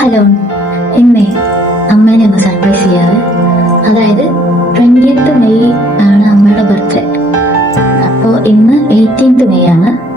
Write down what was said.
Hello, ഇന്നേ അമ്മേനെ ഒന്ന് സർപ്രൈസ് ചെയ്യാറ്. അതായത് 20th മെയ് ആണ് അമ്മയുടെ ബർത്ത്ഡേ. അപ്പോൾ ഇന്ന് 18th മെയ് ആണ്.